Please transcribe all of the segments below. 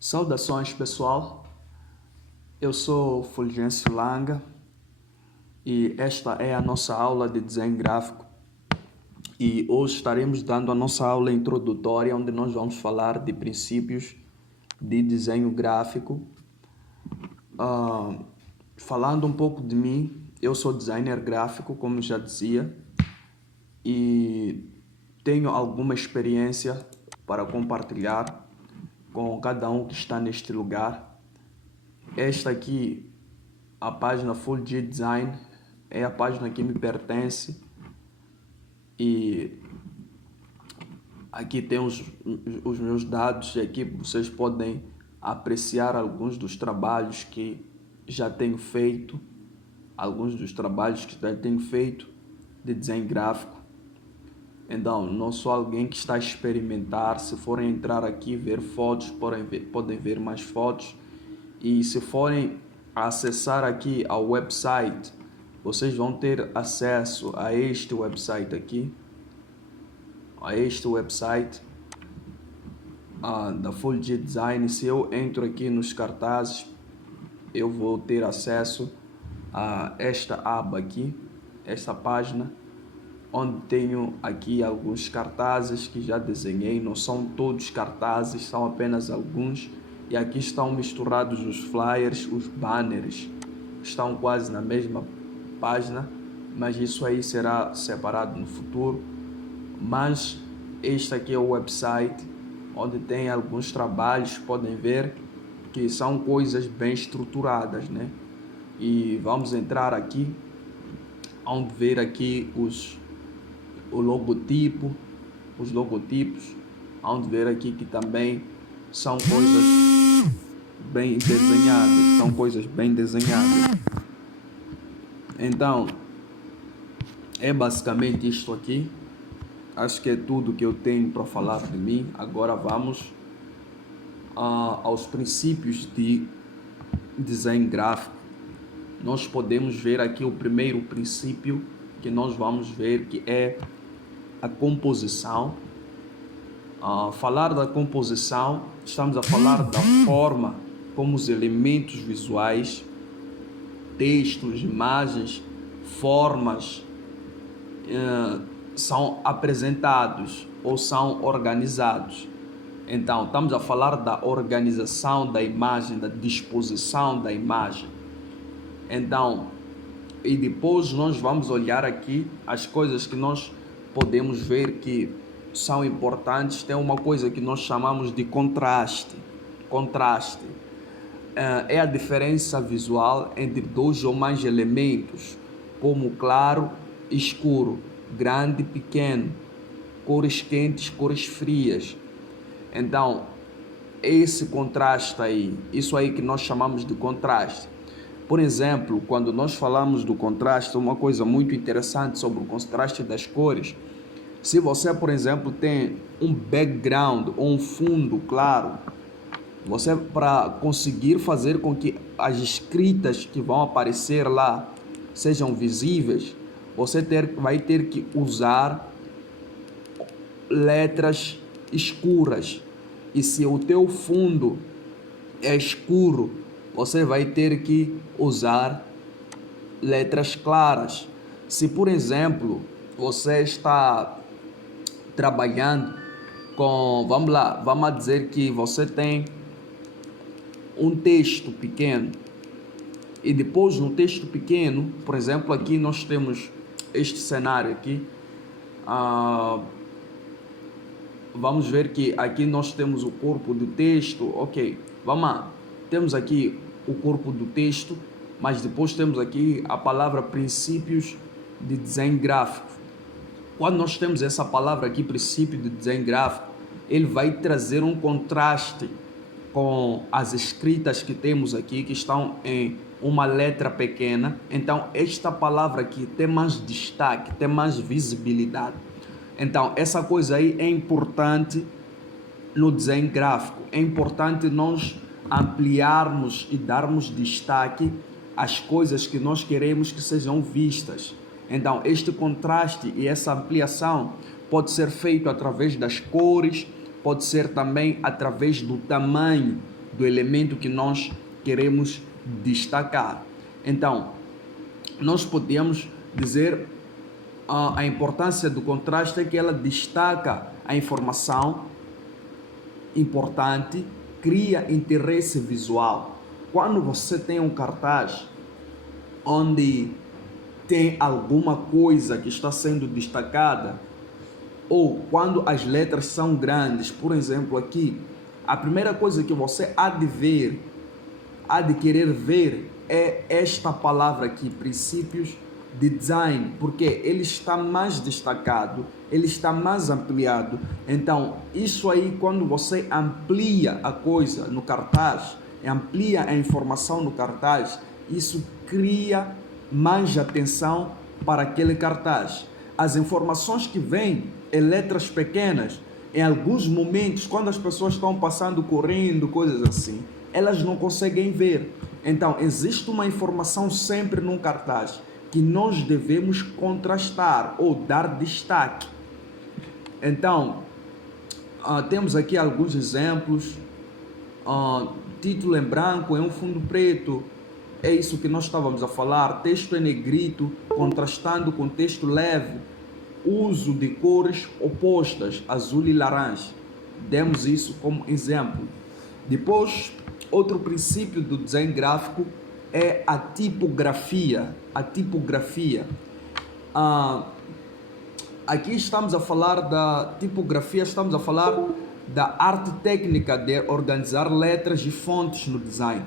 Saudações pessoal, eu sou Fulgêncio Langa e esta é a nossa aula de desenho gráfico e hoje estaremos dando a nossa aula introdutória onde nós vamos falar de princípios de desenho gráfico. Falando um pouco de mim, eu sou designer gráfico, como já dizia, e tenho alguma experiência para compartilhar com cada um que está neste lugar. Esta aqui, a página Full G Design, é a página que me pertence e aqui tem os meus dados e aqui vocês podem apreciar alguns dos trabalhos que já tenho feito, de desenho gráfico. Então, não sou alguém que está a experimentar. Se forem entrar aqui ver fotos, podem ver mais fotos. E se forem acessar aqui ao website, vocês vão ter acesso a este website aqui, da Full G Design. Se eu entro aqui nos cartazes, eu vou ter acesso a esta aba aqui, esta página, onde tenho aqui alguns cartazes que já desenhei. Não são todos cartazes, são apenas alguns. E aqui estão misturados os flyers, os banners, estão quase na mesma página, mas isso aí será separado no futuro. Mas este aqui é o website, onde tem alguns trabalhos, podem ver que são coisas bem estruturadas, né? E vamos entrar aqui, onde ver aqui os logotipos, onde ver aqui que também são coisas bem desenhadas, Então, é basicamente isto aqui. Acho que é tudo que eu tenho para falar de mim. Agora vamos aos princípios de desenho gráfico. Nós podemos ver aqui o primeiro princípio que nós vamos ver, que é a composição. Falar da composição, estamos a falar da forma como os elementos visuais, textos, imagens, formas são apresentados ou são organizados. Então, estamos a falar da organização da imagem, da disposição da imagem. Então, e depois nós vamos olhar aqui as coisas que nós podemos ver que são importantes. Tem uma coisa que nós chamamos de contraste. É a diferença visual entre dois ou mais elementos, como claro e escuro, grande e pequeno, cores quentes, cores frias. Então, esse contraste aí, isso aí que nós chamamos de contraste. Por exemplo, quando nós falamos do contraste, uma coisa muito interessante sobre o contraste das cores, se você, por exemplo, tem um background ou um fundo claro, você, para conseguir fazer com que as escritas que vão aparecer lá sejam visíveis, você vai ter que usar letras escuras. E se o teu fundo é escuro, você vai ter que usar letras claras. Se, por exemplo, você está trabalhando com, vamos dizer que você tem um texto pequeno e depois no texto pequeno, por exemplo, aqui nós temos este cenário aqui, vamos ver que aqui nós temos o corpo do texto, ok, vamos lá, temos aqui o corpo do texto, mas depois temos aqui a palavra princípios de desenho gráfico. Quando nós temos essa palavra aqui, princípio de desenho gráfico, ele vai trazer um contraste com as escritas que temos aqui, que estão em uma letra pequena. Então, esta palavra aqui tem mais destaque, tem mais visibilidade. Então, essa coisa aí é importante no desenho gráfico. É importante nós ampliarmos e darmos destaque às coisas que nós queremos que sejam vistas. Então, este contraste e essa ampliação pode ser feito através das cores, pode ser também através do tamanho do elemento que nós queremos destacar. Então, nós podemos dizer a importância do contraste é que ela destaca a informação importante, cria interesse visual. Quando você tem um cartaz onde tem alguma coisa que está sendo destacada, ou quando as letras são grandes, por exemplo aqui, a primeira coisa que você há de querer ver é esta palavra aqui, princípios de design, porque ele está mais destacado, ele está mais ampliado. Então, isso aí, quando você amplia a coisa no cartaz, amplia a informação no cartaz, isso cria mais atenção para aquele cartaz. As informações que vêm em letras pequenas, em alguns momentos, quando as pessoas estão passando, correndo, coisas assim, elas não conseguem ver. Então, existe uma informação sempre num cartaz que nós devemos contrastar ou dar destaque. Então, temos aqui alguns exemplos. Título em branco em um fundo preto, é isso que nós estávamos a falar. Texto em negrito, contrastando com texto leve. Uso de cores opostas, azul e laranja. Demos isso como exemplo. Depois, outro princípio do design gráfico é a tipografia. A tipografia. Aqui estamos a falar da tipografia, estamos a falar da arte técnica de organizar letras e fontes no design.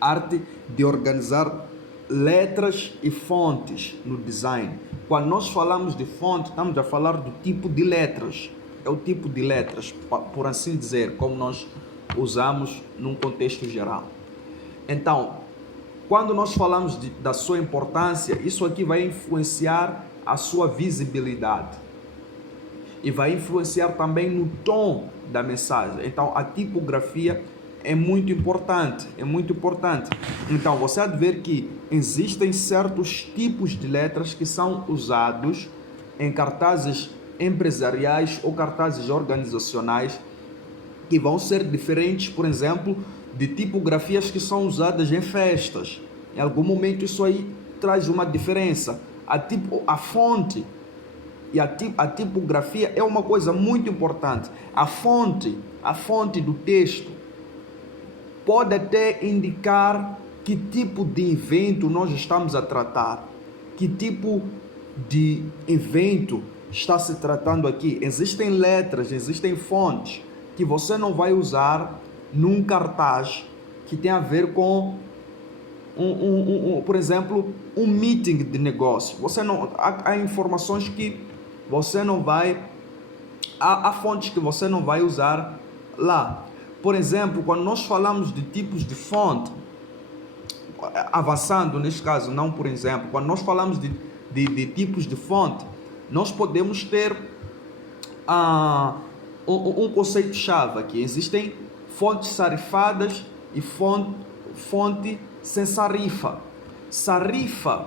Arte de organizar letras e fontes no design. Quando nós falamos de fonte, estamos a falar do tipo de letras. É o tipo de letras, por assim dizer, como nós usamos num contexto geral. Então, quando nós falamos da sua importância, isso aqui vai influenciar a sua visibilidade e vai influenciar também no tom da mensagem. Então, a tipografia é muito importante, é muito importante. Então, você há de ver que existem certos tipos de letras que são usados em cartazes empresariais ou cartazes organizacionais que vão ser diferentes, por exemplo, de tipografias que são usadas em festas. Em algum momento isso aí traz uma diferença. A fonte e a tipografia é uma coisa muito importante. A fonte do texto pode até indicar que tipo de evento nós estamos a tratar, que tipo de evento está se tratando aqui. Existem letras, existem fontes que você não vai usar num cartaz que tem a ver com por exemplo, um meeting de negócio. Você não, há informações que você não vai, há fontes que você não vai usar lá. Por exemplo, quando nós falamos de tipos de fonte, avançando neste caso, não por exemplo, quando nós falamos de tipos de fonte, nós podemos ter um conceito-chave aqui. Existem fontes sarifadas e fonte sem sarifa. Sarifa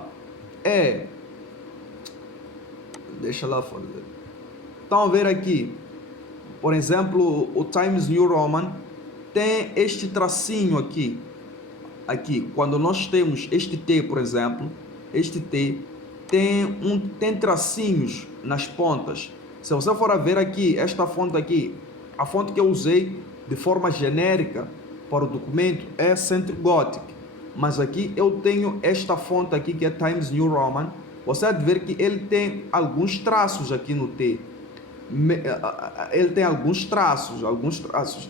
é... Deixa lá fazer. Estão a ver aqui, por exemplo, o Times New Roman tem este tracinho aqui. Aqui, quando nós temos este T, por exemplo, este T tem tracinhos nas pontas. Se você for a ver aqui, esta fonte aqui, a fonte que eu usei de forma genérica para o documento é Century Gothic. Mas aqui eu tenho esta fonte aqui que é Times New Roman. Você vai ver que ele tem alguns traços aqui no T. Ele tem alguns traços.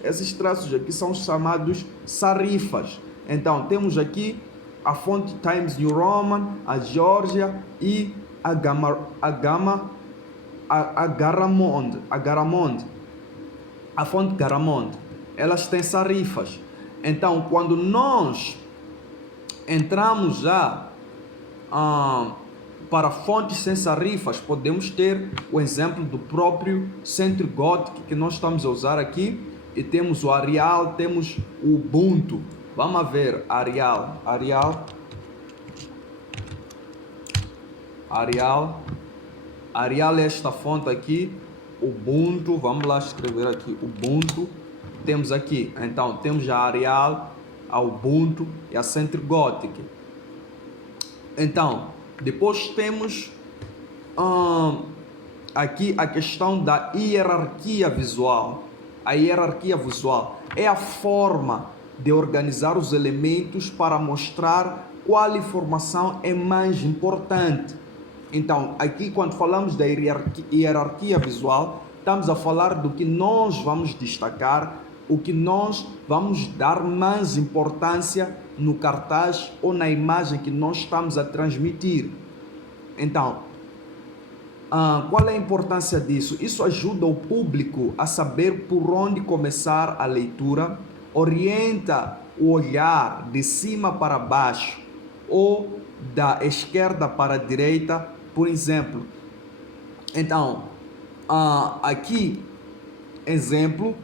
Esses traços aqui são chamados sarifas. Então temos aqui a fonte Times New Roman, a Georgia e a Garamond. A fonte Garamond. Elas têm sarifas. Então quando nós entramos já para fontes sem sarifas, podemos ter o exemplo do próprio Century Gothic que nós estamos a usar aqui, e temos o Arial, temos o Ubuntu. Vamos ver Arial é esta fonte aqui. Ubuntu, vamos lá escrever aqui Ubuntu. temos aqui, então, temos a Arial, a Ubuntu e a CentriGothic. Então, depois temos aqui a questão da hierarquia visual. A hierarquia visual é a forma de organizar os elementos para mostrar qual informação é mais importante. Então, aqui quando falamos da hierarquia visual, estamos a falar do que nós vamos destacar, o que nós vamos dar mais importância no cartaz ou na imagem que nós estamos a transmitir. Então, qual é a importância disso? Isso ajuda o público a saber por onde começar a leitura, orienta o olhar de cima para baixo ou da esquerda para a direita, por exemplo. Então, aqui, exemplo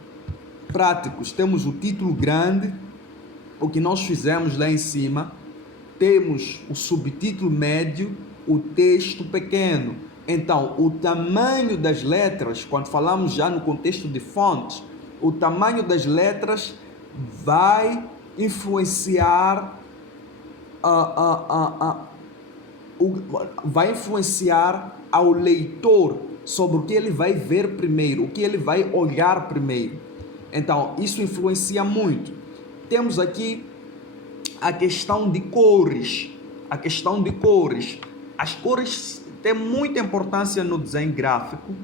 práticos, temos o título grande, o que nós fizemos lá em cima, temos o subtítulo médio, o texto pequeno. Então, o tamanho das letras, quando falamos já no contexto de fontes, o tamanho das letras vai influenciar vai influenciar ao leitor sobre o que ele vai ver primeiro, o que ele vai olhar primeiro. Então, isso influencia muito. Temos aqui a questão de cores. A questão de cores. As cores têm muita importância no desenho gráfico.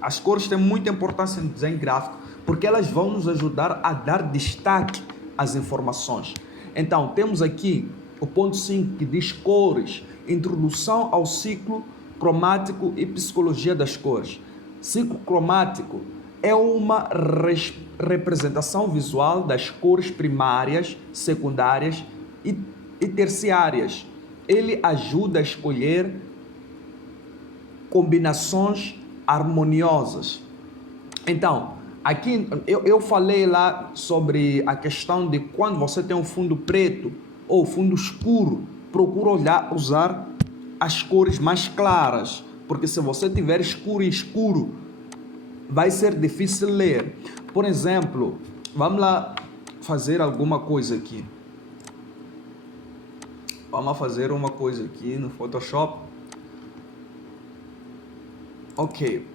As cores têm muita importância no desenho gráfico porque elas vão nos ajudar a dar destaque às informações. Então, temos aqui o ponto 5 que diz cores, introdução ao ciclo cromático e psicologia das cores. Ciclo cromático é uma representação visual das cores primárias, secundárias e terciárias. Ele ajuda a escolher combinações harmoniosas. Então, aqui eu falei lá sobre a questão de quando você tem um fundo preto ou fundo escuro, procura usar as cores mais claras, porque se você tiver escuro e escuro, vai ser difícil ler. Por exemplo, vamos lá fazer alguma coisa aqui. Vamos fazer uma coisa aqui no Photoshop. Ok.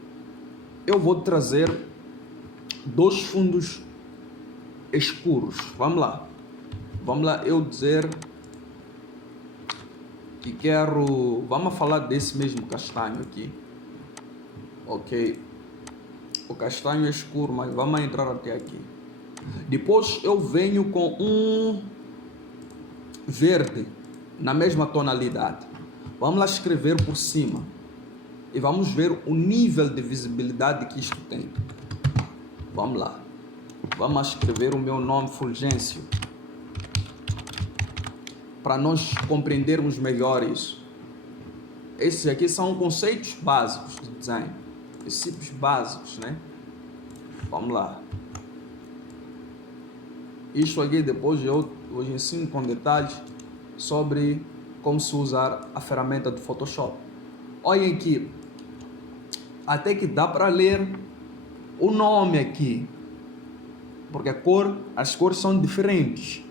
Eu vou trazer dois fundos escuros. Vamos lá. Vamos lá, eu dizer que quero... Vamos falar desse mesmo castanho aqui. Ok. O castanho é escuro, mas vamos entrar até aqui. Depois eu venho com um verde na mesma tonalidade. Vamos lá escrever por cima e vamos ver o nível de visibilidade que isto tem. Vamos lá. Vamos escrever o meu nome Fulgêncio para nós compreendermos melhor isso. Esses aqui são conceitos básicos de design, princípios básicos, né? Vamos lá. Isso aqui depois eu hoje ensino com detalhes sobre como se usar a ferramenta do Photoshop. Olhem aqui, até que dá para ler o nome aqui, porque as cores são diferentes.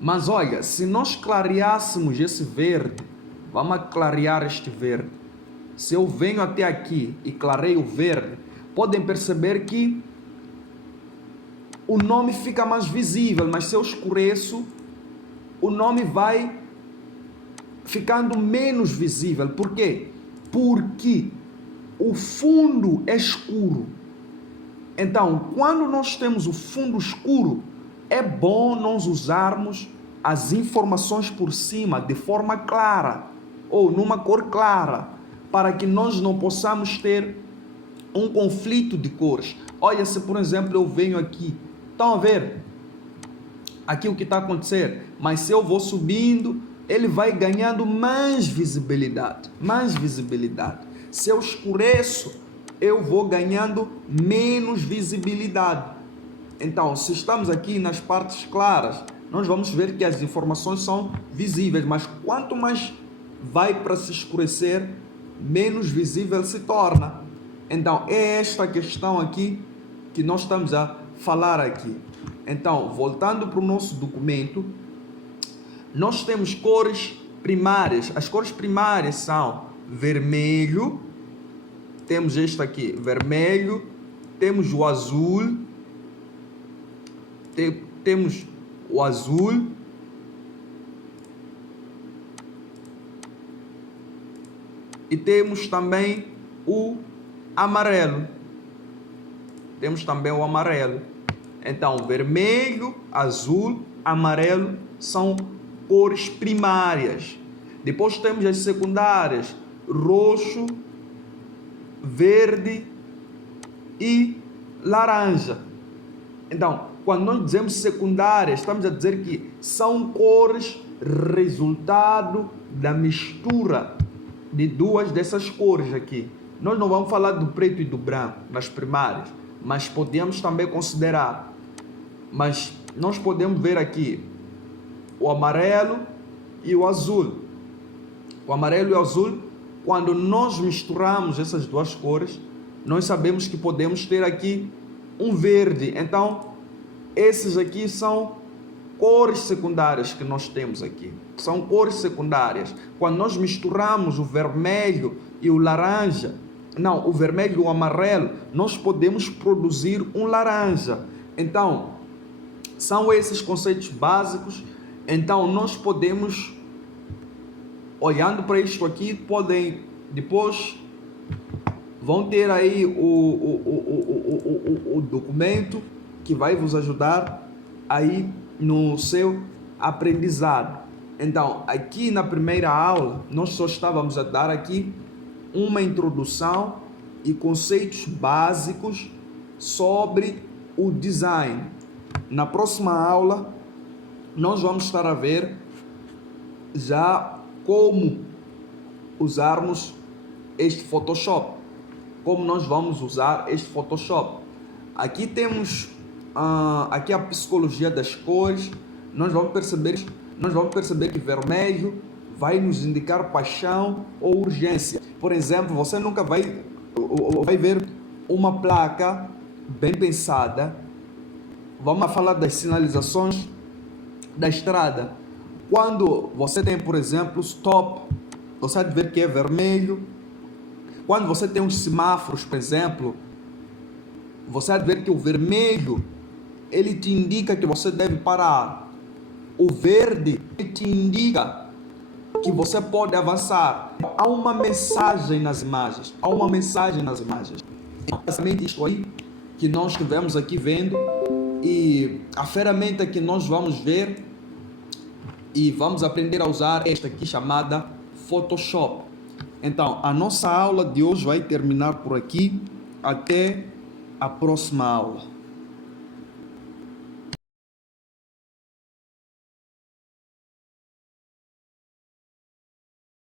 Mas olha, se nós clareássemos esse verde, vamos clarear este verde. Se eu venho até aqui e clareio o verde, podem perceber que o nome fica mais visível, mas se eu escureço, o nome vai ficando menos visível. Por quê? Porque o fundo é escuro. Então, quando nós temos o fundo escuro, é bom nós usarmos as informações por cima de forma clara ou numa cor clara, para que nós não possamos ter um conflito de cores. Olha, se por exemplo eu venho aqui, estão a ver aqui o que está acontecendo, mas se eu vou subindo, ele vai ganhando mais visibilidade, Se eu escureço, eu vou ganhando menos visibilidade. Então, se estamos aqui nas partes claras, nós vamos ver que as informações são visíveis, mas quanto mais vai para se escurecer, menos visível se torna. Então, é esta questão aqui que nós estamos a falar aqui. Então, voltando para o nosso documento, nós temos cores primárias. As cores primárias são vermelho, temos este aqui, vermelho, temos o azul, temos o azul, e temos também o amarelo. Temos também o amarelo. Então, vermelho, azul, amarelo são cores primárias. Depois temos as secundárias, roxo, verde e laranja. Então, quando nós dizemos secundárias, estamos a dizer que são cores resultado da mistura de duas dessas cores aqui. Nós não vamos falar do preto e do branco nas primárias, mas podemos também considerar. Mas nós podemos ver aqui o amarelo e o azul. O amarelo e o azul, quando nós misturamos essas duas cores, nós sabemos que podemos ter aqui um verde. Então, esses aqui são cores secundárias que nós temos aqui. São cores secundárias. Quando nós misturamos o vermelho e o laranja, não, o vermelho e o amarelo, nós podemos produzir um laranja. Então, são esses conceitos básicos. Então, nós podemos, olhando para isto aqui, podem depois vão ter aí o documento que vai vos ajudar aí no seu aprendizado. Então, aqui na primeira aula, nós só estávamos a dar aqui uma introdução e conceitos básicos sobre o design. Na próxima aula, nós vamos estar a ver já como usarmos este Photoshop. Como nós vamos usar este Photoshop. Aqui temos aqui a psicologia das cores. Nós vamos perceber que vermelho vai nos indicar paixão ou urgência. Por exemplo, você nunca vai ver uma placa bem pensada. Vamos falar das sinalizações da estrada. Quando você tem, por exemplo, stop, você vai ver que é vermelho. Quando você tem uns semáforos, por exemplo, você vai ver que o vermelho, ele te indica que você deve parar. O verde, ele te indica que você pode avançar. Há uma mensagem nas imagens. Há uma mensagem nas imagens. É basicamente isso aí que nós estivemos aqui vendo. E a ferramenta que nós vamos ver e vamos aprender a usar esta aqui chamada Photoshop. Então, a nossa aula de hoje vai terminar por aqui. Até a próxima aula.